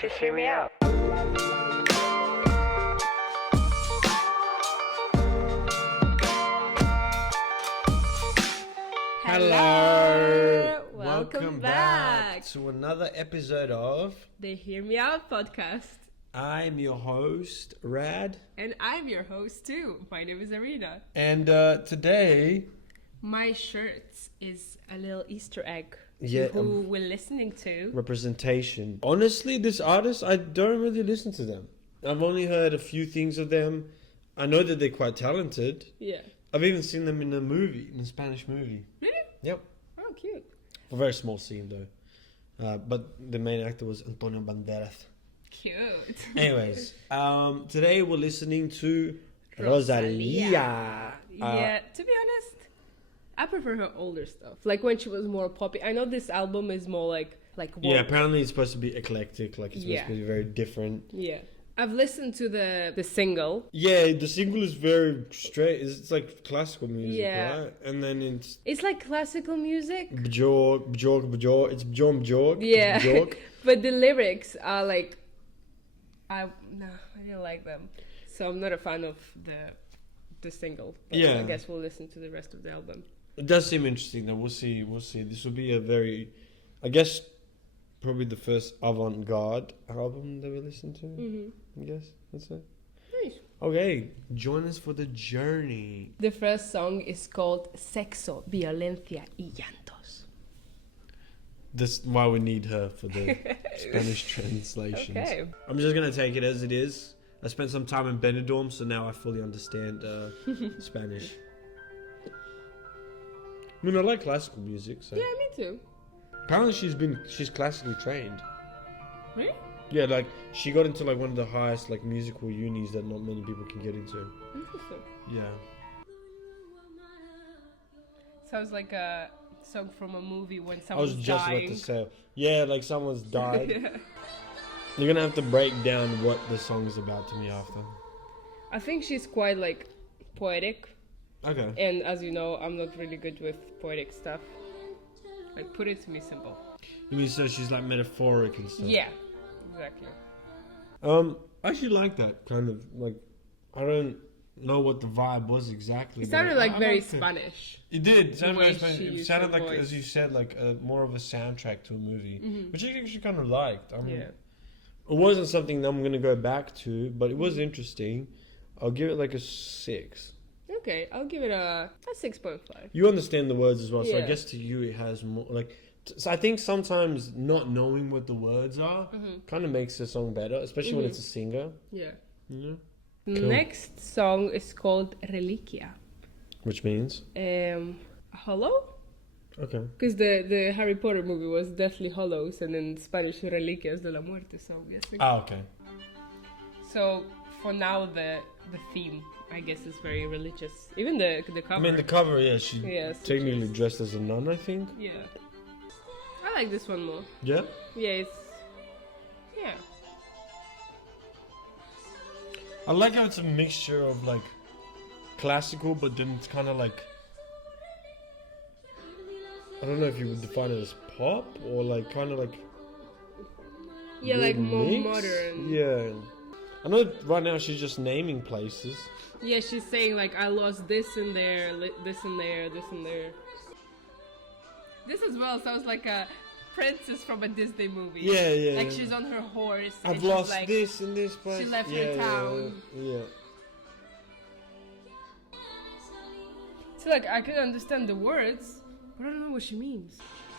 Just hear me out. Hello! Welcome back to another episode of the Hear Me Out podcast. I'm your host, Rad. And I'm your host too. My name is Arena. And today... My shirt is a little Easter egg to Yeah, who we're listening to. representation. Honestly, this artist, I don't really listen to them. I've only heard a few things of them. I know that they're quite talented. Yeah. I've even seen them in a movie, in a Spanish movie. Really? Yep. Oh, cute. A very small scene though. But the main actor was Antonio Banderas. Cute. Anyways, today we're listening to Rosalia. Yeah, to be honest, I prefer her older stuff. Like when she was more poppy. I know this album is more like Yeah, apparently it's supposed to be eclectic, like it's supposed to be very different. Yeah. I've listened to the single. Yeah, the single is very straight. It's like classical music, Yeah. right? And then It's like classical music. Bjork. It's Bjork. Yeah. Bjork. But the lyrics are like I didn't like them. So I'm not a fan of the single. But Yeah. I guess we'll listen to the rest of the album. It does seem interesting though. We'll see. This will be a very, I guess, probably the first avant-garde album that we listen to. Mm-hmm. I guess that's it. Nice. Okay, join us for the journey. The first song is called Sexo, Violencia y Llantos. That's why we need her for the Spanish translations. Okay. I'm just gonna take it as it is. I spent some time in Benidorm, so now I fully understand Spanish. I mean, I like classical music, so. Yeah, me too. Apparently she's classically trained. Really? Yeah, like she got into like one of the highest like musical unis that not many people can get into. Interesting. Yeah. Sounds like a song from a movie when I was someone's just dying. about to say, yeah, like someone's died. Yeah. You're gonna have to break down what the song's about to me after. I think she's quite like poetic. Okay. And as you know, I'm not really good with poetic stuff. Like, put it to me simple. You mean so she's like metaphoric and stuff? Yeah, exactly. I actually like that kind of like. I don't know what the vibe was exactly. It but sounded like I very liked it. Spanish. It did. It sounded way very Spanish. she It used sounded her like, voice. as you said, like more of a soundtrack to a movie, Mm-hmm. which I actually kind of liked. Yeah. It wasn't something that I'm gonna go back to, but it was interesting. I'll give it like a 6. Okay, I'll give it a 6.5. You understand the words as well, so I Yeah. guess to you it has more like. So I think sometimes not knowing what the words are kind of makes a song better, especially when it's a singer. Yeah. Yeah. Next song is called Reliquia. Which means Hollow? okay. Because the Harry Potter movie was Deathly Hollows, and in Spanish, Reliquias de la Muerte, so I'm guessing. Ah, okay. So, for now, the theme, I guess, is very religious. Even the cover. I mean the cover, yeah. She Yes, technically dressed as a nun, I think. Yeah. I like this one more. Yeah. Yeah, it's... Yeah. I like how it's a mixture of like classical, but then it's kind of like, I don't know if you would define it as pop or like kind of like Yeah, like more mix? modern. Yeah. I know right now she's just naming places. Yeah, she's saying, like, I lost this in there, this in there, this in there. This as well sounds like a princess from a Disney movie. Yeah, yeah. Like, she's on her horse. I've and lost she's like, this in this place. she left her yeah, town. Yeah. So, like, I can understand the words, but I don't know what she means.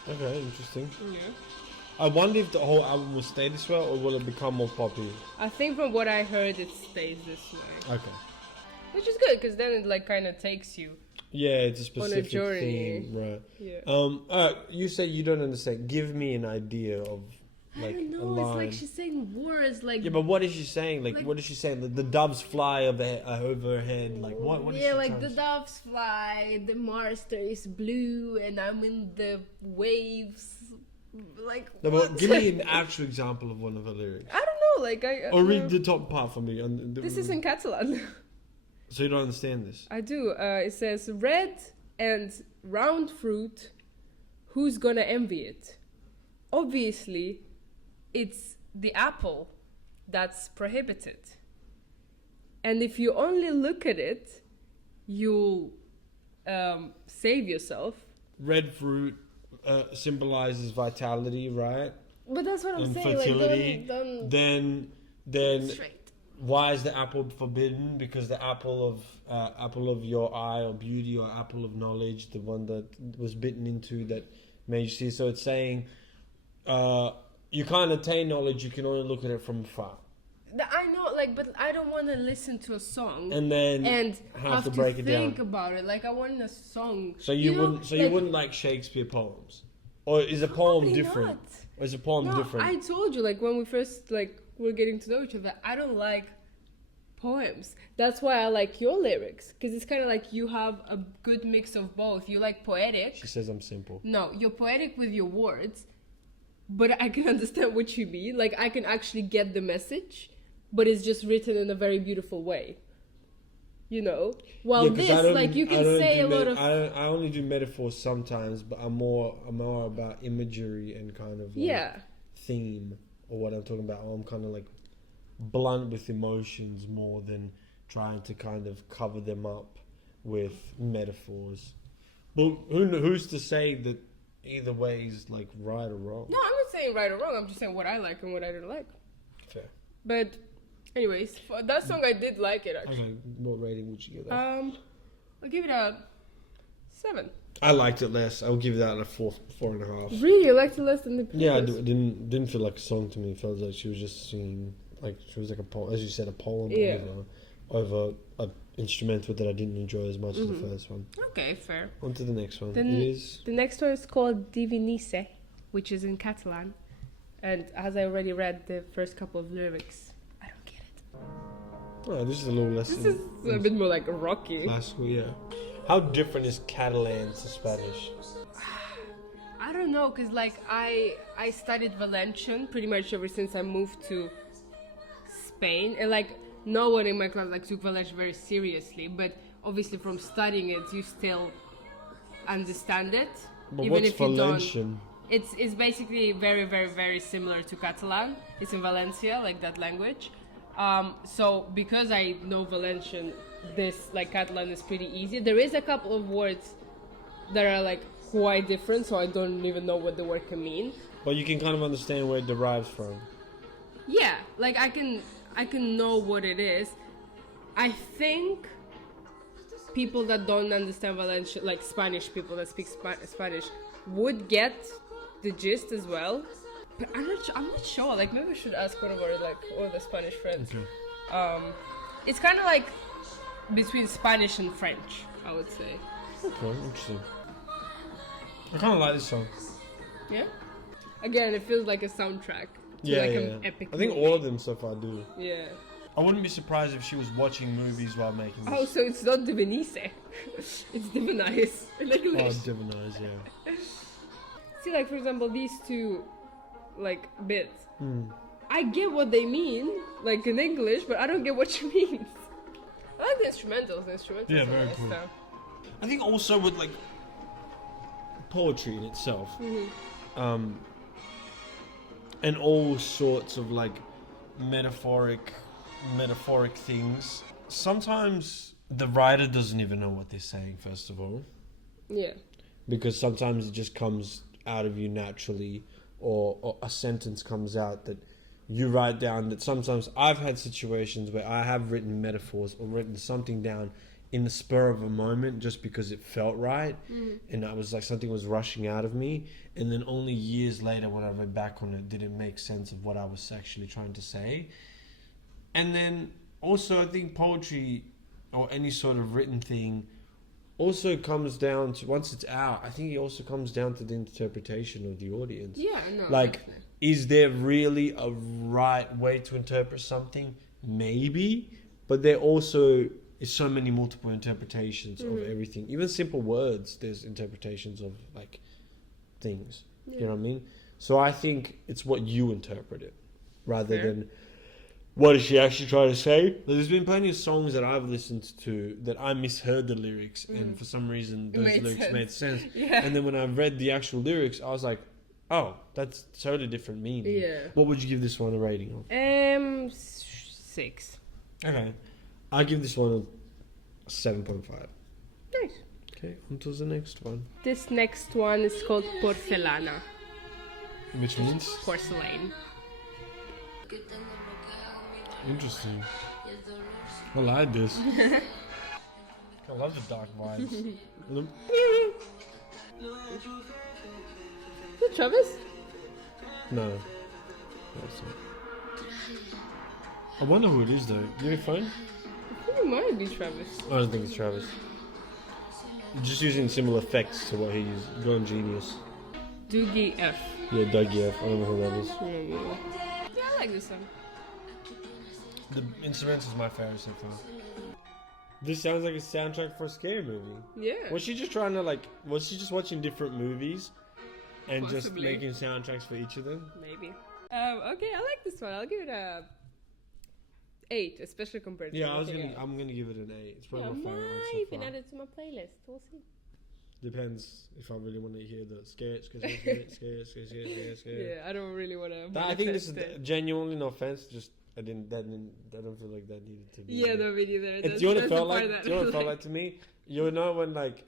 Okay, interesting. Yeah. I wonder if the whole album will stay this way or will it become more poppy? I think from what I heard, it stays this way. Okay. Which is good, because then it, like, kind of takes you. Yeah, it's a specific journey. theme, right? Yeah. You say you don't understand. Give me an idea of like I don't a know, line. it's like she's saying words, like... Yeah, but what is she saying? Like, like- what is she saying? The doves fly over her head. Like, what is yeah, she like trying the to- doves fly, the master is blue, and I'm in the waves. Like, No, what? but give me an actual example of one of her lyrics. I don't know, like I. Or read the top part for me. This is in Catalan. So you don't understand this? I do. It says red and round fruit. Who's gonna envy it? Obviously, it's the apple that's prohibited. And if you only look at it, you'll save yourself. Red fruit symbolizes vitality, right? But that's what I'm And saying. fertility. Like, don't Then straight. why is the apple forbidden? Because the apple of your eye or beauty or apple of knowledge, the one that was bitten into that made you see. So it's saying you can't attain knowledge. You can only look at it from afar. I know, like, but I don't want to listen to a song And then and have to break it think down. about it. Like, I want a song. So you wouldn't like Shakespeare poems, or is a poem Probably different? not. Or is a poem No, different? I told you, like, when we first were getting to know each other, I don't like poems. That's why I like your lyrics, because it's kind of like you have a good mix of both. You like poetic. She says I'm simple. No, you're poetic with your words, but I can understand what you mean. Like, I can actually get the message, but it's just written in a very beautiful way. You know? While Yeah, 'cause I this, don't- like, you I can don't say do a lot of... I only do metaphors sometimes, but I'm more about imagery and kind of like Yeah. theme or what I'm talking about. I'm kind of like blunt with emotions more than trying to kind of cover them up with metaphors. But who's to say that either way is like right or wrong? No, I'm not saying right or wrong. I'm just saying what I like and what I don't like. Fair. But, anyways, for that song I did like it, actually. Okay, what rating would you give that? I'll give it a 7. I liked it less. I'll give that a 4.5. Really? You liked it less than the previous? Yeah, it didn't feel like a song to me. It felt like she was just singing, like she was like a poem, as you said, a poem Yeah. over an instrumental that I didn't enjoy as much as Mm-hmm. the first one. Okay, fair. On to the next one. Then It is the next one is called Divinice, which is in Catalan. And as I already read the first couple of lyrics, I don't get it. oh, this is a little less. This is a bit more like rocky. classical, yeah. How different is Catalan to Spanish? I don't know, because like I studied Valencian pretty much ever since I moved to Spain. And like no one in my class like took Valencian very seriously. But obviously from studying it, you still understand it. But even what's if you don't. Valencian? It's basically very, very, very similar to Catalan. It's in Valencia, like that language. So because I know Valencian, this like Catalan is pretty easy. There is a couple of words that are like quite different, so I don't even know what the word can mean. But you can kind of understand where it derives from. Yeah, like I can know what it is. I think people that don't understand Valencian, like Spanish people that speak Spanish, would get the gist as well. But I'm not sure. Like maybe we should ask one of our all the Spanish friends. Okay. It's kind of like between Spanish and French, I would say. Okay, interesting. I kind of like this song. Yeah. Again, it feels like a soundtrack to Yeah, like yeah. an epic. I think movie. all of them so far do. Yeah. I wouldn't be surprised if she was watching movies while making this. Oh, so it's not Divinice. It's Divinize in English. Oh, Divinize, yeah. See, like for example, these two, like bits. Hmm. I get what they mean, like in English, but I don't get what she means. I like the instrumentals. The instrumentals Yeah, are very nice cool. though. I think also with like poetry in itself, and all sorts of like metaphoric things. Sometimes the writer doesn't even know what they're saying. First of all, Yeah. because sometimes it just comes out of you naturally, or a sentence comes out that you write down. That sometimes I've had situations where I have written metaphors or written something down in the spur of a moment just because it felt right, and I was like something was rushing out of me, and then only years later when I read back on it did it make sense of what I was actually trying to say. And then also I think poetry or any sort of written thing also comes down to, once it's out, I think it also comes down to the interpretation of the audience. Yeah, no. Like, definitely. is there really a right way to interpret something? Maybe, but there also is so many multiple interpretations of everything. Even simple words, there's interpretations of like things. You know what I mean? So I think it's what you interpret it, rather Fair. than what is she actually trying to say. There's been plenty of songs that I've listened to that I misheard the lyrics, and for some reason those made lyrics sense. made sense. Yeah. And then when I read the actual lyrics, I was like, Oh, that's totally different meaning. Yeah. What would you give this one a rating of? 6. Okay. I give this one a 7.5. Nice. Okay, on to the next one. This next one is called porcelana. Which means? Porcelain. Interesting. I like this. I love the dark vibes. Is it Travis? No. That's not. I wonder who it is though. Do you have a phone? I think it might be Travis. I don't think it's Travis. Just using similar effects to what he used. Gone genius. Doogie F. Yeah, Dougie F. I don't know who that is. Yeah, I like this song. The instruments is my favorite so far. This sounds like a soundtrack for a scary movie. Yeah. Was she just trying to like? Was she just watching different movies and just Possibly. making soundtracks for each of them? Maybe. Okay, I like this one. I'll give it a 8, especially compared to everything else. I'm gonna give it an 8. It's Yeah, probably my favorite one might so even far. add it to my playlist. We'll see. Depends if I really want to hear the scare. Yeah, I don't really want to. I think this is genuinely no offense. Just I don't feel like that needed to be. Yeah, no, me neither. Do you know what it felt like? Do you know what it felt like to me? You know when like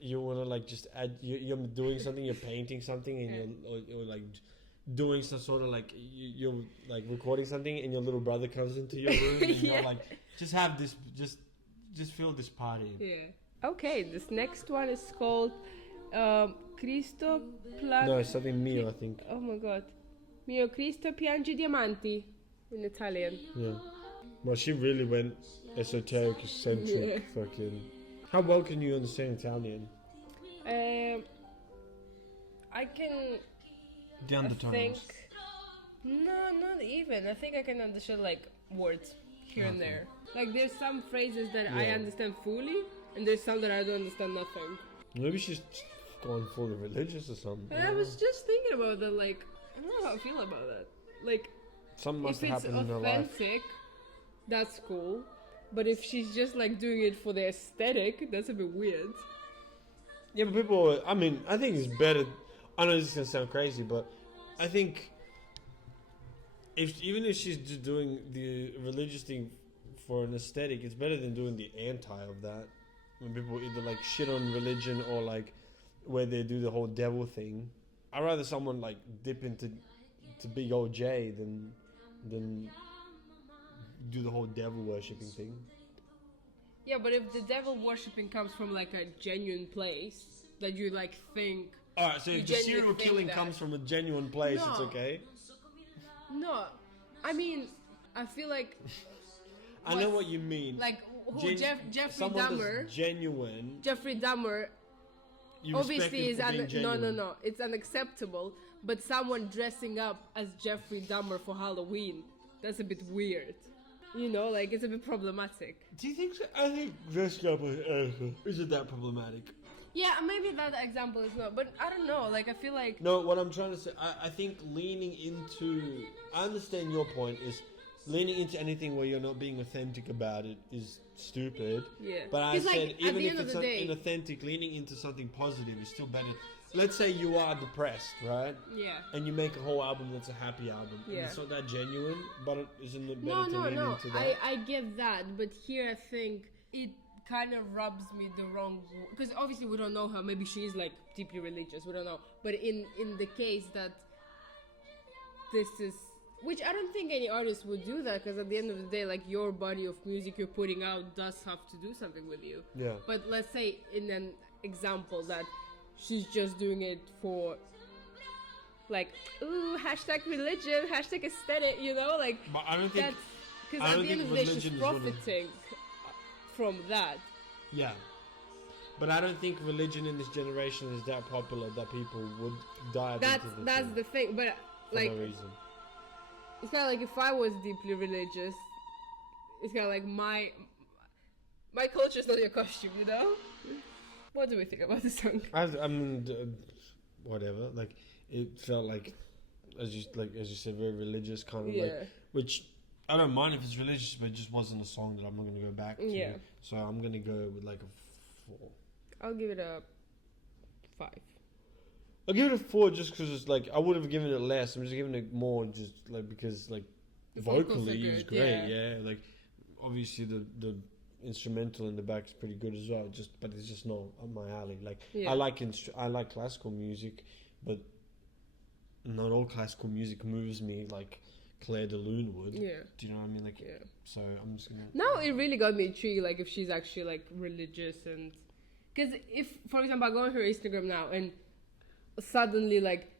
you want to like just add you're doing something, you're painting something, and you're like doing some sort of like you're like recording something, and your little brother comes into your room, and you're like, just have this, just feel this party. Yeah. Okay, this next one is called Cristo No, it's something mio, I think. Oh my god. Mio Cristo piange diamanti in Italian. Yeah. Well, she really went esoteric, eccentric, fucking. How well can you understand Italian? I can. The undertones. I think. No, not even. I think I can understand like words here and there. Like there's some phrases that I understand fully, and there's some that I don't understand nothing. Maybe she's gone fully religious or something. And I was just thinking about that. Like I don't know how I feel about that. Like Something must if have it's happened in her life. authentic, that's cool. But if she's just like doing it for the aesthetic, that's a bit weird. Yeah, but people. I mean, I think it's better. I know this is gonna sound crazy, but I think even if she's just doing the religious thing for an aesthetic, it's better than doing the anti of that. When people either like shit on religion or like where they do the whole devil thing. I'd rather someone like dip into big old J than do the whole devil worshipping thing. Yeah, but if the devil worshipping comes from like a genuine place that you like think. Alright, so if the serial genuinely think killing that. comes from a genuine place, it's No. okay. No, I mean, I feel like I know what you mean. like who Jeffrey someone Dahmer. that's genuine. Jeffrey Dahmer You respect obviously him is for being genuine. no, it's unacceptable. But someone dressing up as Jeffrey Dahmer for Halloween, that's a bit weird. You know, like it's a bit problematic. Do you think so? I think dressing up isn't that problematic. Yeah, maybe that example is not, but I don't know. Like I feel like No, what I'm trying to say, I think leaning into. I understand your point is leaning into anything where you're not being authentic about it is stupid. Yeah. But I 'Cause, said like, at even the if end of it's the day- inauthentic, leaning into something positive is still better. Let's say you are depressed, right? yeah. And you make a whole album that's a happy album. And Yeah. it's not that genuine, but isn't it better No, to no, lean no. into that? I get that, but here I think it kind of rubs me the wrong because obviously we don't know her. Maybe she's like deeply religious. We don't know. But in the case that this is, which I don't think any artist would do that because at the end of the day, like your body of music you're putting out does have to do something with you. Yeah. But let's say in an example that she's just doing it for like ooh hashtag religion, hashtag aesthetic, you know, like But I don't think. that's because I at don't the end think of the day she's religion is one of- profiting from that. Yeah. But I don't think religion in this generation is that popular that people would dive That's into that's the thing. But for like no reason. it's kind of like if I was deeply religious, it's kind of like my culture is not your costume, you know. What do we think about the song? I mean, whatever. Like it felt like, as you said, very religious kind of Yeah. like. Which I don't mind if it's religious, but it just wasn't a song that I'm not going to go back to. Yeah. So I'm going to go with like a 4. I'll give it a 5. I'll give it a 4 just because it's like I would have given it less. I'm just giving it more just like because like The vocals vocally are it was good, great. yeah. Yeah, like obviously the instrumental in the back is pretty good as well. But it's just not up my alley. Like Yeah. I like classical music, but not all classical music moves me like Claire de Lune would. Yeah. Do you know what I mean? Like, Yeah. so I'm just gonna. Now it really got me intrigued, like if she's actually like religious, and because if, for example, I go on her Instagram now and suddenly like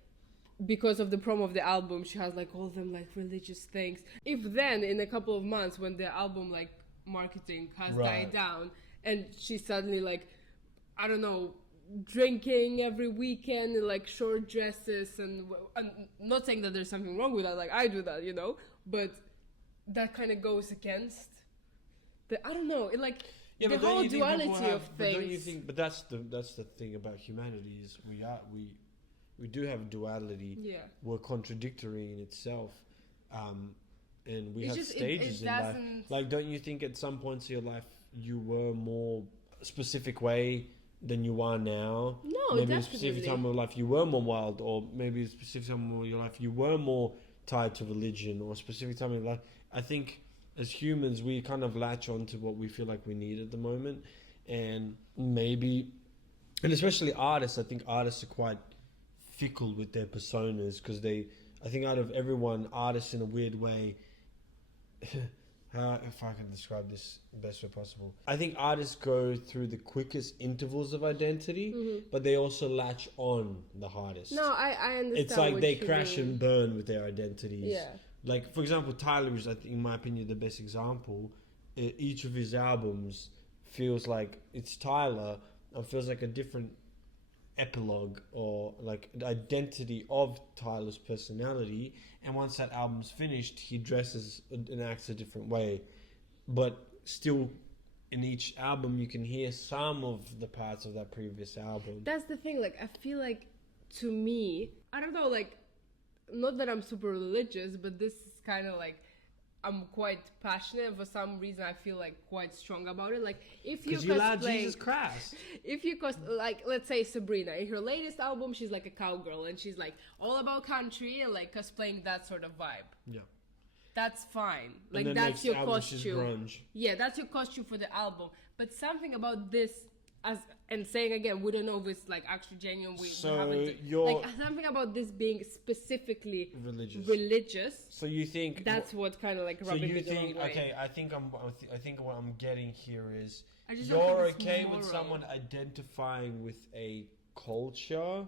because of the promo of the album, she has like all them like religious things. If then in a couple of months when the album like marketing has died down and she's suddenly like, I don't know, drinking every weekend in like short dresses, and I'm not saying that there's something wrong with that, like I do that, you know, but that kind of goes against the, I don't know, it like the whole duality of things. But don't you think? But that's the thing about humanity is we do have duality. Yeah. We're contradictory in itself, and we It's have just, stages it in life. doesn't... Like, don't you think at some points of your life you were more specific way than you are now? No, maybe definitely. a specific time of your life you were more wild, or maybe a specific time of your life you were more tied to religion, or a specific time of your life. I think as humans we kind of latch on to what we feel like we need at the moment, and maybe, and especially artists. I think artists are quite fickle with their personas because I think out of everyone, artists in a weird way. If I can describe this the best way possible, I think artists go through the quickest intervals of identity, but they also latch on the hardest. No, I understand. It's like what they you crash mean. and burn with their identities. Yeah. Like, for example, Tyler is, I think, in my opinion, the best example. Each of his albums feels like it's Tyler, and feels like a different epilogue or like an identity of Tyler's personality. And once that album's finished, he dresses and acts a different way. But still, in each album, you can hear some of the parts of that previous album. That's the thing, like I feel like, to me, I don't know, like, not that I'm super religious, but this is kind of like, I'm quite passionate, and for some reason I feel like quite strong about it. Like if you love Jesus Christ. If you like, let's say Sabrina, in her latest album, she's like a cowgirl and she's like all about country and like cosplaying that sort of vibe. Yeah. That's fine. Like then that's next your album she's costume. grunge. Yeah, that's your costume for the album. But something about this, and saying again, we don't know if it's like actually genuine. We haven't, like something about this being specifically religious. So you think that's what kind of like rubbing me the wrong way. Okay, I think what I'm getting here is I just you're don't think it's okay moral. with someone identifying with a culture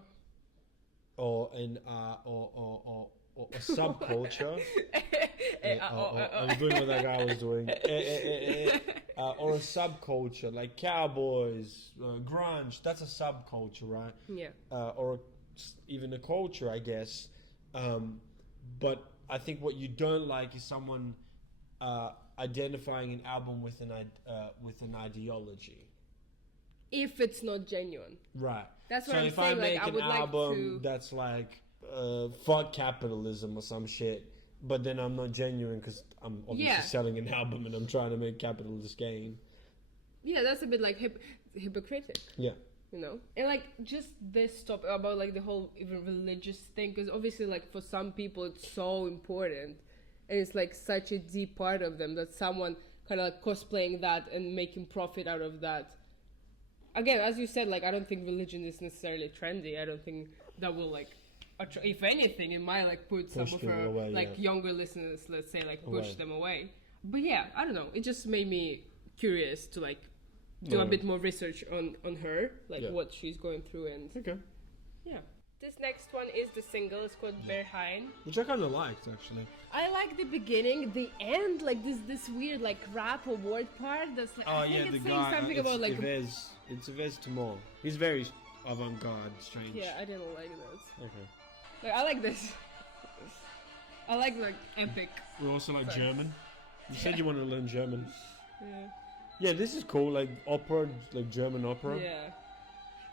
or an or a subculture. I was doing what that guy was doing. Or a subculture like cowboys, grunge. That's a subculture, right? Yeah. Or even a culture, I guess. But I think what you don't like is someone identifying an album with an ideology. If it's not genuine. Right. That's what so I'm if saying. I make like, I an would album like to... that's like fuck capitalism or some shit, but then I'm not genuine because I'm obviously selling an album and I'm trying to make capitalist gain. Yeah, that's a bit like hypocritic. Yeah. You know, and like just this topic about like the whole even religious thing, because obviously like for some people it's so important, and it's like such a deep part of them that someone kind of like cosplaying that and making profit out of that. Again, as you said, like I don't think religion is necessarily trendy. I don't think that will like, if anything, it might like put some of her away, like younger listeners, let's say, like push them away. But yeah, I don't know. It just made me curious to like do a bit more research on her, like what she's going through, and yeah. This next one is the single. It's called Berheim, which I kind of liked actually. I like the beginning, the end, like this weird like rap or word part. That's like, I think it's saying something about like it's Yves Tomorrow. He's very avant-garde, strange. Yeah, I didn't like that. Okay. Like I like this. I like epic. We also like German. You said you wanted to learn German. Yeah. Yeah, this is cool. Like opera, like German opera. Yeah.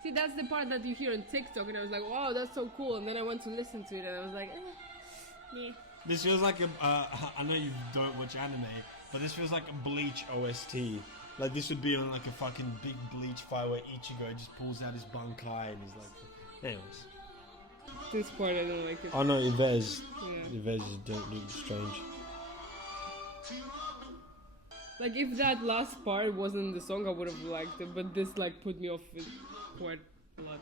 See, that's the part that you hear on TikTok, and I was like, wow, that's so cool. And then I went to listen to it, and I was like, yeah. This feels like I know you don't watch anime, but this feels like a Bleach OST. Like this would be on like a fucking big Bleach fight where Ichigo just pulls out his Bankai and he's like, anyways. This part I don't like it. Oh no, Yves. Yeah. Yves is strange. Like if that last part wasn't in the song, I would have liked it. But this like put me off it quite a lot.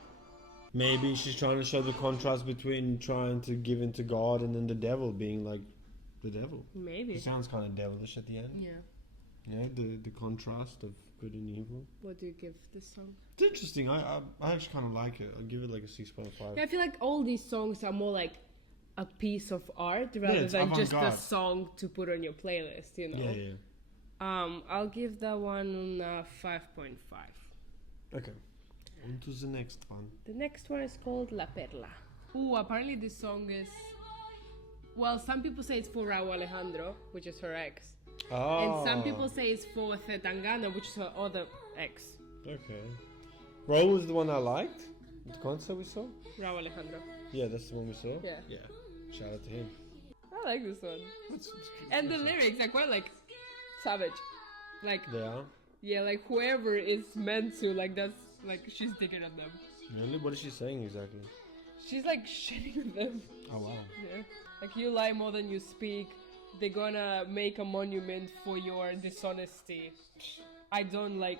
Maybe she's trying to show the contrast between trying to give in to God and then the devil being like the devil. Maybe. It sounds kind of devilish at the end. Yeah. Yeah, the contrast of good and evil. What do you give this song? It's interesting. I actually kind of like it. I'll give it like a 6.5. Yeah, I feel like all these songs are more like a piece of art rather it's than just a avant-garde. song to put on your playlist, you know. Yeah. I'll give that one 5.5. Okay. On to the next one. The next one is called La Perla. Ooh, apparently this song is... Well, some people say it's for Raúl Alejandro, which is her ex. Oh. And some people say it's for Zetangana, which is her other ex. Okay. Raul was the one I liked? The concert we saw? Raúl Alejandro. Yeah, that's the one we saw? Yeah. Yeah. Shout out to him. I like this one. It's And the lyrics are quite like savage. Like, They are? yeah, like whoever is meant to, like that's, like she's digging at them. Really? What is she saying exactly? She's like shitting at them. Oh, wow. Yeah. Like you lie more than you speak. They're gonna make a monument for your dishonesty. I don't like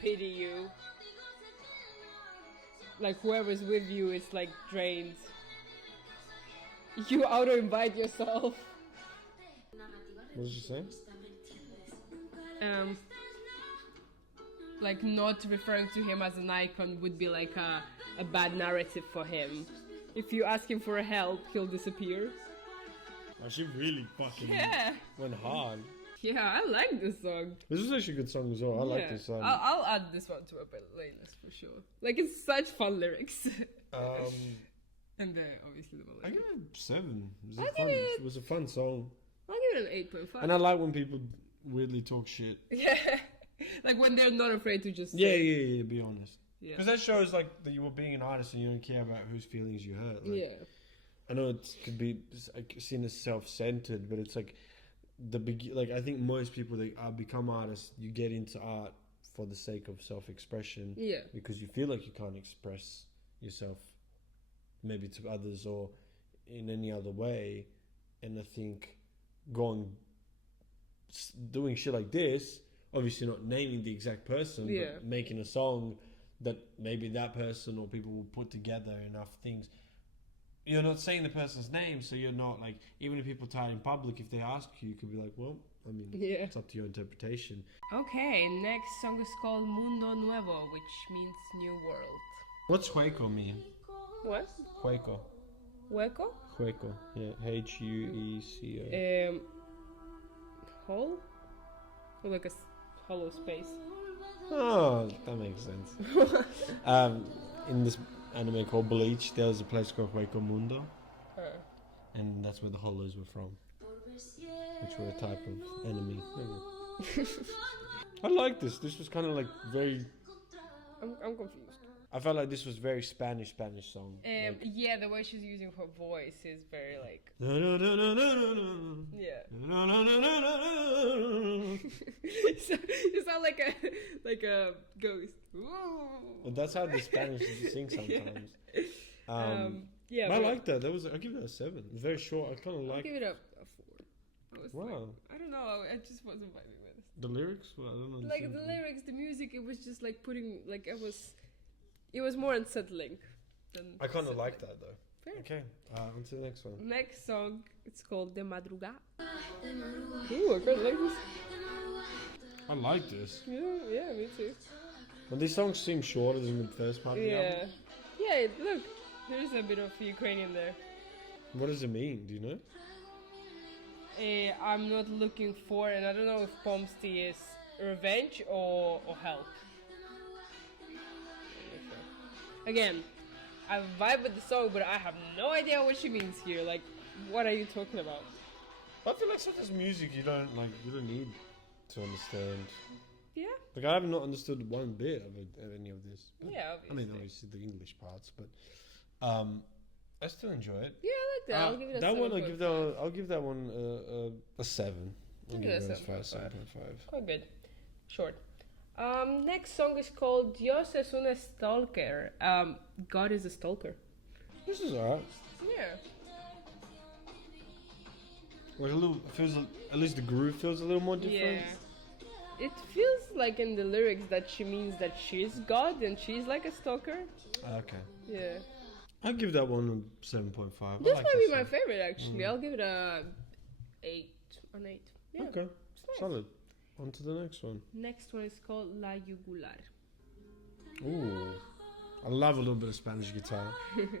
pity you. Like whoever's with you is like drained. You auto invite yourself. What did she say? Like not referring to him as an icon would be like a bad narrative for him. If you ask him for help, he'll disappear. Oh, she really fucking Yeah. went hard. Yeah, I like this song. This is actually a good song as well. I like this song. I'll add this one to a playlist for sure. Like it's such fun lyrics. And obviously the I melody. give it 7. I give it- It was a fun song. I'll give it an 8.5. And I like when people weirdly talk shit. Yeah. Like when they're not afraid to just Yeah, say. yeah, yeah, be honest. Yeah. Because that shows like that you were being an artist and you don't care about whose feelings you hurt. Like, Yeah. I know it could be like, seen as self-centered, but it's like like I think most people that become artists, you get into art for the sake of self-expression. Yeah. Because you feel like you can't express yourself maybe to others or in any other way. And I think doing shit like this, obviously not naming the exact person, Yeah. but making a song that maybe that person or people will put together enough things. You're not saying the person's name, so you're not like, even if people tie it in public, if they ask you, you could be like, well, I mean, Yeah. it's up to your interpretation. Okay, next song is called Mundo Nuevo, which means New World. What's Hueco mean? What? Hueco. Hueco? Hueco, yeah. Hueco. Hole? Or like a hollow space. Oh, that makes sense. In this anime called Bleach, there was a place called Hueco Mundo, and that's where the hollows were from, which were a type of enemy. I like this. This was kind of like very... I'm confused. I felt like this was very Spanish song. Yeah, the way she's using her voice is very like... No, no, no, no, no, no, no. Yeah. No, no, no, no, no, no. You sound like a ghost. Well, that's how the Spanish sing sometimes. Yeah. I but like that. I give it a 7. It's very short. I kind of I'll like give it a 4. I was Wow. like, I don't know. I just wasn't vibing with it. the lyrics. Well, I don't know. Like the lyrics, the music, it was just like putting like it was more unsettling than. I kind of like that though. Fair. Okay, on to the next one. Next song, it's called De Madrugada. Ooh, I quite like this. I like this. Yeah, me too. But these songs seem shorter than the first part of the album. Yeah. Look, there's a bit of Ukrainian there. What does it mean? Do you know? I'm not looking for, and I don't know if Pomsty is revenge or help. Again, I vibe with the song, but I have no idea what she means here. Like, what are you talking about? I feel like sometimes music you don't need to understand. Yeah. Like I have not understood one bit of any of this. But, Yeah, I mean, obviously. obviously the English parts, but I still enjoy it. Yeah, I like that. I'll give it a that one. 7.5. I'll give that one a 7. I'll give it a 7.5. Quite good. Short. Next song is called Dios es un stalker. God is a stalker. This is alright. Yeah. Like a little, feels at least the groove feels a little more different. Yeah. It feels like in the lyrics that she means that she's God and she's like a stalker. Okay. Yeah. I'll give that one a 7.5. This might be my favorite actually. I'll give it a 8 on 8. Yeah. Okay. Nice. Solid. On to the next one. Next one is called La Yugular. Ooh. I love a little bit of Spanish guitar.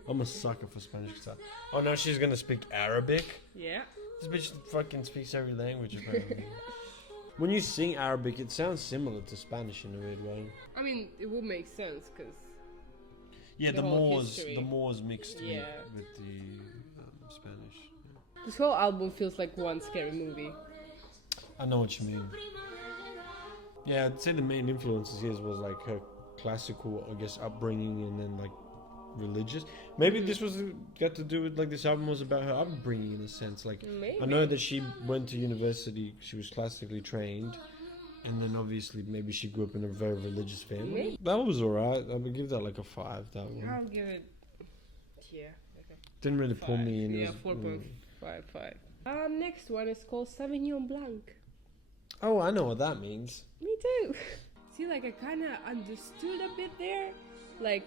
I'm a sucker for Spanish guitar. Oh no, she's gonna speak Arabic. Yeah. This bitch fucking speaks every language apparently. When you sing Arabic, it sounds similar to Spanish in a weird way. I mean, it would make sense because Yeah, The the whole Moors, history. the Moors mixed Yeah. with the Spanish. this whole album feels like one scary movie. I know what you mean. Yeah, I'd say the main influences here was like her classical, I guess, upbringing and then like religious. Maybe this was got to do with like this album was about her upbringing in a sense. Like Maybe. I know that she went to university, she was classically trained, and then obviously maybe she grew up in a very religious family. Maybe. That was alright. I would give that like a 5. That one I'll give it. Yeah. Okay. didn't really pull me in. Yeah, It was- 4.55. Next one is called Sauvignon Blanc. Oh, I know what that means. Me too. See, like I kind of understood a bit there, like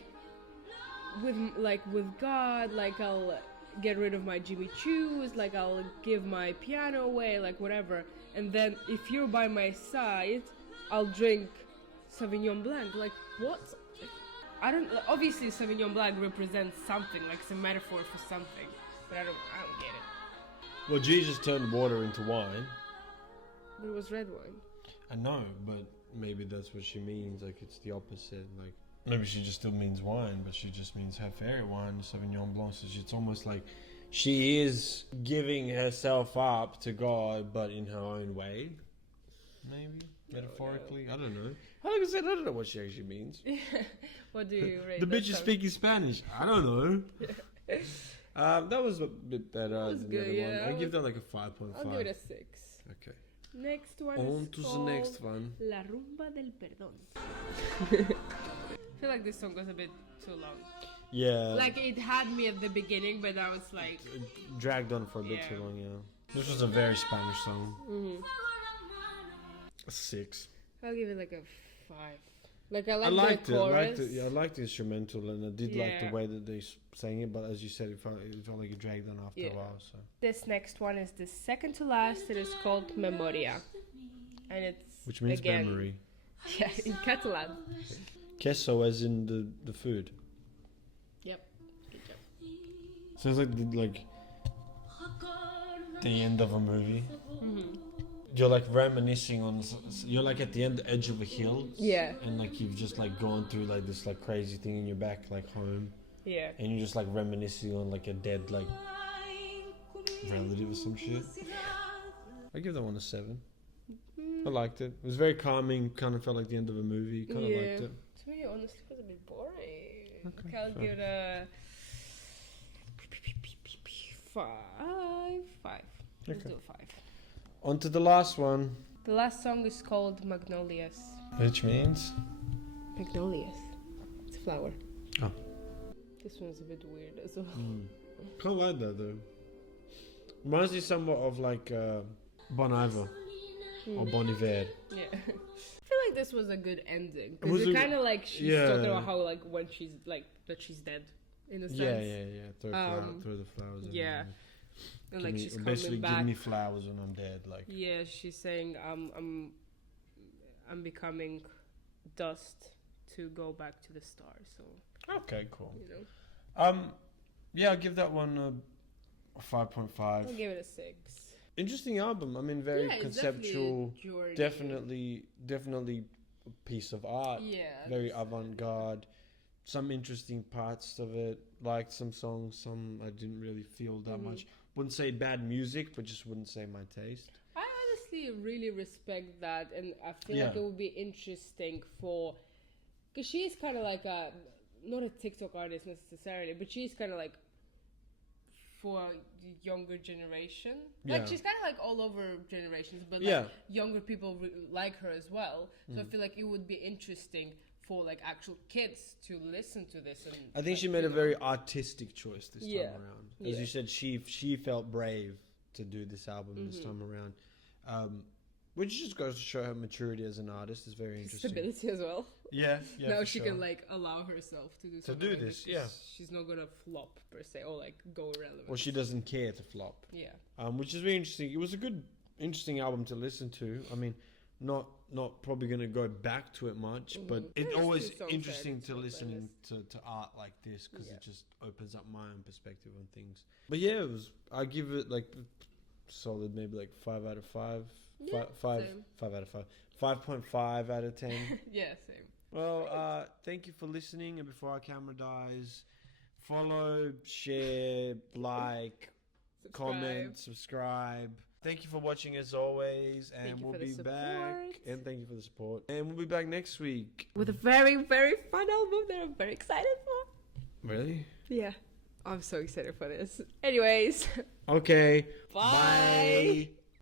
with God, like I'll get rid of my Jimmy Choos, like I'll give my piano away, like whatever. And then if you're by my side, I'll drink Sauvignon Blanc. Like what? I don't. Obviously, Sauvignon Blanc represents something, like it's a metaphor for something, but I don't get it. Well, Jesus turned water into wine. But it was red wine. I know, but maybe that's what she means. Like it's the opposite. Like maybe she just still means wine, but she just means her favorite wine, Sauvignon Blanc. So it's almost like she is giving herself up to God, but in her own way. Maybe metaphorically, I don't know. Like I said, I don't know what she actually means. What do you rate? The that bitch is song? speaking Spanish. I don't know. That was a bit better was than good, the other yeah. one. I give that like a 5.5. I'll give it a 6. Okay. Next one On is to the called next one. La Rumba del Perdón. I feel like this song was a bit too long. Yeah. Like it had me at the beginning, but I was like, It dragged on for a bit Yeah. too long, yeah. This was a very Spanish song. mhm. A 6. I'll give it like a 5. Like I I like liked the it. chorus. I liked the instrumental, and I did like the Yeah. way that they sang it. But as you said, it felt like it dragged on after Yeah. a while. So This next one is the second to last. It is called Memoria, and it's which means again, memory. Yeah, in Catalan. Queso, as in the food. Yep. Good job. Sounds like the end of a movie. Mm-hmm. You're like reminiscing on. You're like at the edge of a hill. Yeah. And like you've just like gone through like this like crazy thing in your back, like home. Yeah. And you're just like reminiscing on like a dead like relative or some shit. I give that one a 7. I liked it. It was very calming. Kind of felt like the end of a movie. Kind of liked it. To me, honestly, it was a bit boring. Okay, I'll fair. give it a 5. 5. Let's Okay. do a 5. On to the last one, The last song is called Magnolias. which means Magnolias. It's a flower. Oh. This one's a bit weird as well. Can't like that though. Reminds me somewhat of like Bon Iver or Bon Iver. Yeah. I feel like this was a good ending. Was Because it it- kind of like she's yeah. talking about how like when she's like that she's dead in a sense. Yeah. Throw the flowers. in yeah. there. And like she's Basically, coming back. give me flowers when I'm dead. Like Yeah, she's saying I'm becoming dust to go back to the stars. So okay, cool. you know, Yeah, I'll give that one a I'll 5.5. give it a 6. Interesting album. I mean, very Yeah, it's conceptual. definitely a journey. Definitely a piece of art. Yeah. Very avant-garde. Some interesting parts of it. Liked some songs. Some I didn't really feel that much. Wouldn't say bad music, but just wouldn't say my taste. I honestly really respect that, and I feel Yeah. like it would be interesting for, because she is kind of like a not a TikTok artist necessarily, but she's kind of like for younger generation. Yeah. Like she's kind of like all over generations, but like Yeah. younger people like her as well. So I feel like it would be interesting for like actual kids to listen to this. And I think like, she made a very artistic choice this Yeah. time around. As Yeah. you said, she felt brave to do this album this time around. Which just goes to show her maturity as an artist is very interesting. stability as well. Yeah, yeah. Now for she sure. can like allow herself to do something do like this, 'cause yeah. She's not gonna flop per se or like go irrelevant. Well, she doesn't care to flop. Yeah. Which is very interesting. It was a good, interesting album to listen to. I mean, not probably going to go back to it much, but it's There's always two songs interesting there, to it's listen not to art like this because Yeah. it just opens up my own perspective on things. But yeah, I give it like solid, maybe like 5 out of 5. Yeah, same. 5 out of 5. 5.5 out of 10. Yeah, same. Well, thank you for listening. And before our camera dies, follow, share, like, comment, subscribe. Thank you for watching as always, and we'll be back. And thank you for the support. And we'll be back next week With a very, very fun album that I'm very excited for. Really? Yeah. I'm so excited for this. Anyways. Okay. Bye. Bye.